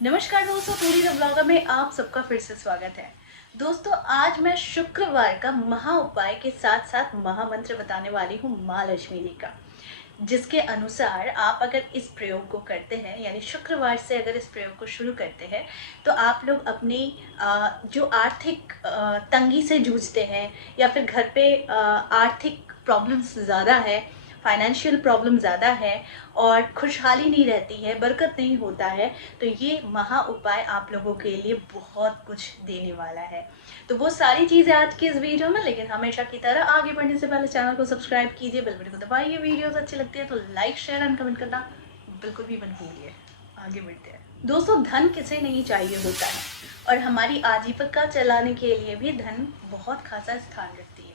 नमस्कार दोस्तों, two D the blogger में आप सबका फिर से स्वागत है। दोस्तों, आज मैं शुक्रवार का महा उपाय के साथ साथ महामंत्र बताने वाली हूँ माँ लक्ष्मी जी का, जिसके अनुसार आप अगर इस प्रयोग को करते हैं, यानी शुक्रवार से अगर इस प्रयोग को शुरू करते हैं, तो आप लोग अपनी जो आर्थिक तंगी से जूझते हैं या फिर घर पे आर्थिक प्रॉब्लम्स ज़्यादा है, फाइनेंशियल प्रॉब्लम ज़्यादा है और खुशहाली नहीं रहती है, बरकत नहीं होता है, तो ये महा उपाय आप लोगों के लिए बहुत कुछ देने वाला है। तो वो सारी चीज़ें आज की इस वीडियो में, लेकिन हमेशा की तरह आगे बढ़ने से पहले चैनल को सब्सक्राइब कीजिए, बेल बटन को दबाइए। वीडियोस अच्छी लगती है तो लाइक शेयर एंड कमेंट करना बिल्कुल भी मत भूलिए। आगे बढ़ते हैं। दोस्तों, धन किसे नहीं चाहिए होता है, और हमारी आजीविका चलाने के लिए भी धन बहुत खासा स्थान रखती है।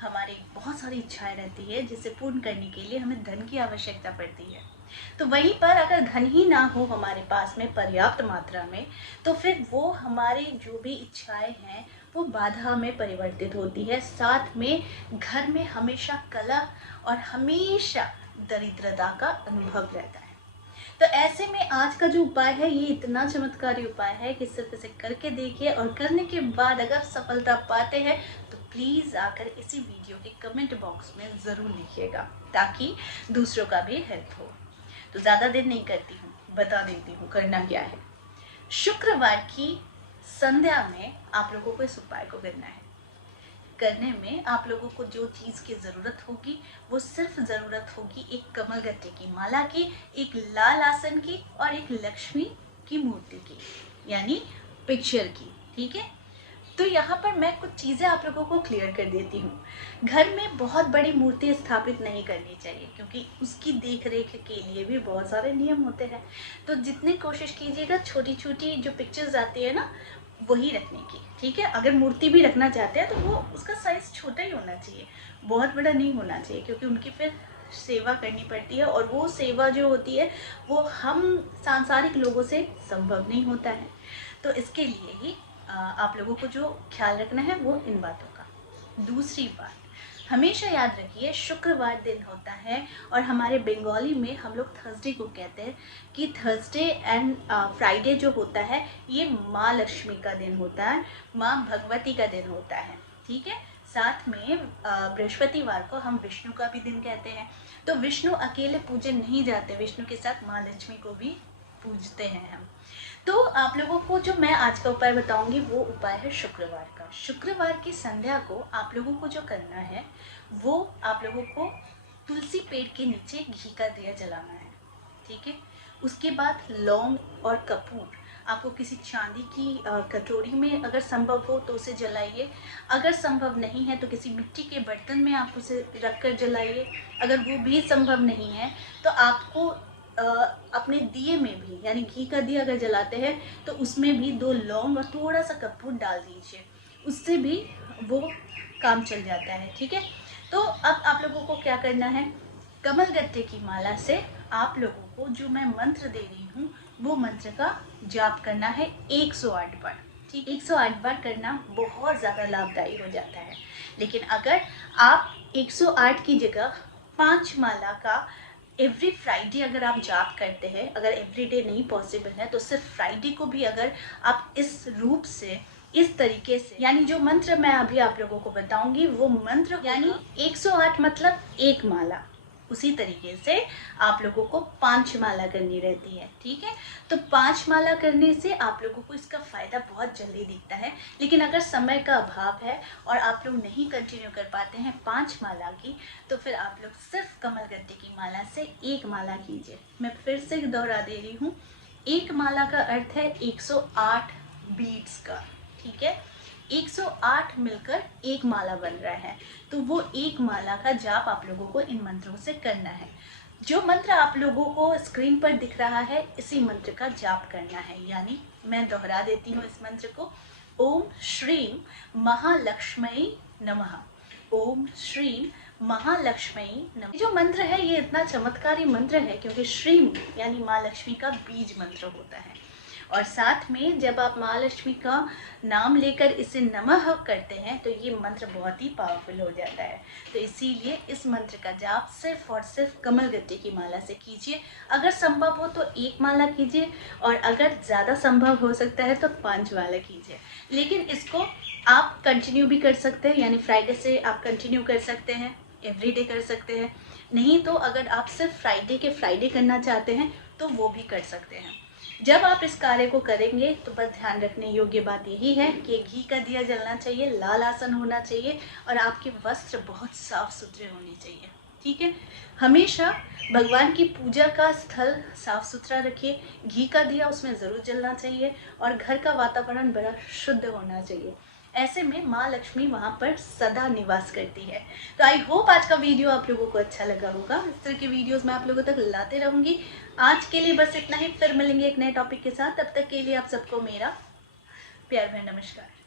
हमारी बहुत सारी इच्छाएं रहती है जिसे पूर्ण करने के लिए हमें धन की आवश्यकता पड़ती है। तो वहीं पर अगर धन ही ना हो हमारे पास में पर्याप्त मात्रा में, तो फिर वो हमारी जो भी इच्छाएं हैं वो बाधा में परिवर्तित होती है। साथ में घर में हमेशा कलह और हमेशा दरिद्रता का अनुभव रहता है। तो ऐसे में आज का जो उपाय है ये इतना चमत्कारी उपाय है कि सिर्फ इसे करके देखिए, और करने के बाद अगर सफलता पाते हैं तो प्लीज़ आकर इसी वीडियो के कमेंट बॉक्स में ज़रूर लिखिएगा, ताकि दूसरों का भी हेल्प हो। तो ज़्यादा देर नहीं करती हूँ, बता देती हूँ करना क्या है। शुक्रवार की संध्या में आप लोगों को इस उपाय को करना है। करने में आप लोगों को जो चीज़ की ज़रूरत होगी वो सिर्फ ज़रूरत होगी एक कमल गट्टे की माला की, एक लाल आसन की और एक लक्ष्मी की मूर्ति की, यानी पिक्चर की। ठीक है, तो यहाँ पर मैं कुछ चीज़ें आप लोगों को क्लियर कर देती हूँ। घर में बहुत बड़ी मूर्ति स्थापित नहीं करनी चाहिए, क्योंकि उसकी देख रेख के लिए भी बहुत सारे नियम होते हैं। तो जितनी कोशिश कीजिएगा छोटी छोटी जो पिक्चर्स आती है ना, वही रखने की। ठीक है, अगर मूर्ति भी रखना चाहते हैं तो वो उसका साइज़ छोटा ही होना चाहिए, बहुत बड़ा नहीं होना चाहिए, क्योंकि उनकी फिर सेवा करनी पड़ती है, और वो सेवा जो होती है वो हम सांसारिक लोगों से संभव नहीं होता है। तो इसके लिए ही आप लोगों को जो ख्याल रखना है वो इन बातों का। दूसरी बात, हमेशा याद रखिए शुक्रवार दिन होता है, और हमारे बंगाली में हम लोग थर्सडे को कहते हैं कि थर्सडे एंड फ्राइडे जो होता है ये माँ लक्ष्मी का दिन होता है, माँ भगवती का दिन होता है। ठीक है, साथ में बृहस्पतिवार को हम विष्णु का भी दिन कहते हैं। तो विष्णु अकेले पूजे नहीं जाते, विष्णु के साथ माँ लक्ष्मी को भी पूजते हैं हम। तो आप लोगों को जो मैं आज का उपाय बताऊंगी वो उपाय है शुक्रवार का। शुक्रवार की संध्या को आप लोगों को जो करना है वो आप लोगों को तुलसी पेड़ के नीचे घी का दिया जलाना है। ठीक है, उसके बाद लौंग और कपूर आपको किसी चांदी की कटोरी में अगर संभव हो तो उसे जलाइए। अगर संभव नहीं है तो किसी मिट्टी के बर्तन में आप उसे रखकर जलाइए। अगर वो भी संभव नहीं है तो आपको अपने दिए में भी, यानी घी का दिया अगर जलाते हैं तो उसमें भी 2 लौंग और थोड़ा सा कपूर डाल दीजिए, उससे भी वो काम चल जाता है। ठीक है, तो अब आप लोगों को क्या करना है, कमल गट्टे की माला से आप लोगों को जो मैं मंत्र दे रही हूँ वो मंत्र का जाप करना है 108 बार। ठीक, 108 बार करना बहुत ज़्यादा लाभदायी हो जाता है। लेकिन अगर आप 108 की जगह 5 माला का एवरी फ्राइडे अगर आप जाप करते हैं, अगर एवरी डे नहीं पॉसिबल है तो सिर्फ फ्राइडे को भी अगर आप इस रूप से, इस तरीके से, यानी जो मंत्र मैं अभी आप लोगों को बताऊंगी वो मंत्र, यानी 108 मतलब एक माला, उसी तरीके से आप लोगों को 5 माला करनी रहती है। ठीक है, तो 5 माला करने से आप लोगों को इसका फ़ायदा बहुत जल्दी दिखता है। लेकिन अगर समय का अभाव है और आप लोग नहीं कंटिन्यू कर पाते हैं 5 माला की, तो फिर आप लोग सिर्फ कमल गट्टे की माला से एक माला कीजिए। मैं फिर से दोहरा दे रही हूँ, एक माला का अर्थ है 108 बीट्स का। ठीक है, 108 मिलकर एक माला बन रहा है, तो वो एक माला का जाप आप लोगों को इन मंत्रों से करना है। जो मंत्र आप लोगों को स्क्रीन पर दिख रहा है इसी मंत्र का जाप करना है, यानी मैं दोहरा देती हूँ इस मंत्र को, ओम श्रीम महालक्ष्मी नमः। ओम श्रीम महालक्ष्मी नमः। जो मंत्र है ये इतना चमत्कारी मंत्र है क्योंकि श्रीम यानी माँ लक्ष्मी का बीज मंत्र होता है, और साथ में जब आप महालक्ष्मी का नाम लेकर इसे नमः करते हैं तो ये मंत्र बहुत ही पावरफुल हो जाता है। तो इसीलिए इस मंत्र का जाप सिर्फ और सिर्फ कमल गट्टे की माला से कीजिए। अगर संभव हो तो 1 माला कीजिए, और अगर ज़्यादा संभव हो सकता है तो 5 माला कीजिए। लेकिन इसको आप कंटिन्यू भी कर सकते हैं, यानी फ्राइडे से आप कंटिन्यू कर सकते हैं, एवरीडे कर सकते हैं। नहीं तो अगर आप सिर्फ फ्राइडे के फ्राइडे करना चाहते हैं तो वो भी कर सकते हैं। जब आप इस कार्य को करेंगे तो बस ध्यान रखने योग्य बात यही है कि घी का दिया जलना चाहिए, लाल आसन होना चाहिए और आपके वस्त्र बहुत साफ सुथरे होने चाहिए। ठीक है, हमेशा भगवान की पूजा का स्थल साफ सुथरा रखिए, घी का दिया उसमें ज़रूर जलना चाहिए और घर का वातावरण बड़ा शुद्ध होना चाहिए। ऐसे में माँ लक्ष्मी वहाँ पर सदा निवास करती है। तो आई होप आज का वीडियो आप लोगों को अच्छा लगा होगा। इस तरह की वीडियोस मैं आप लोगों तक लाते रहूँगी। आज के लिए बस इतना ही, फिर मिलेंगे एक नए टॉपिक के साथ। तब तक के लिए आप सबको मेरा प्यार भरा नमस्कार।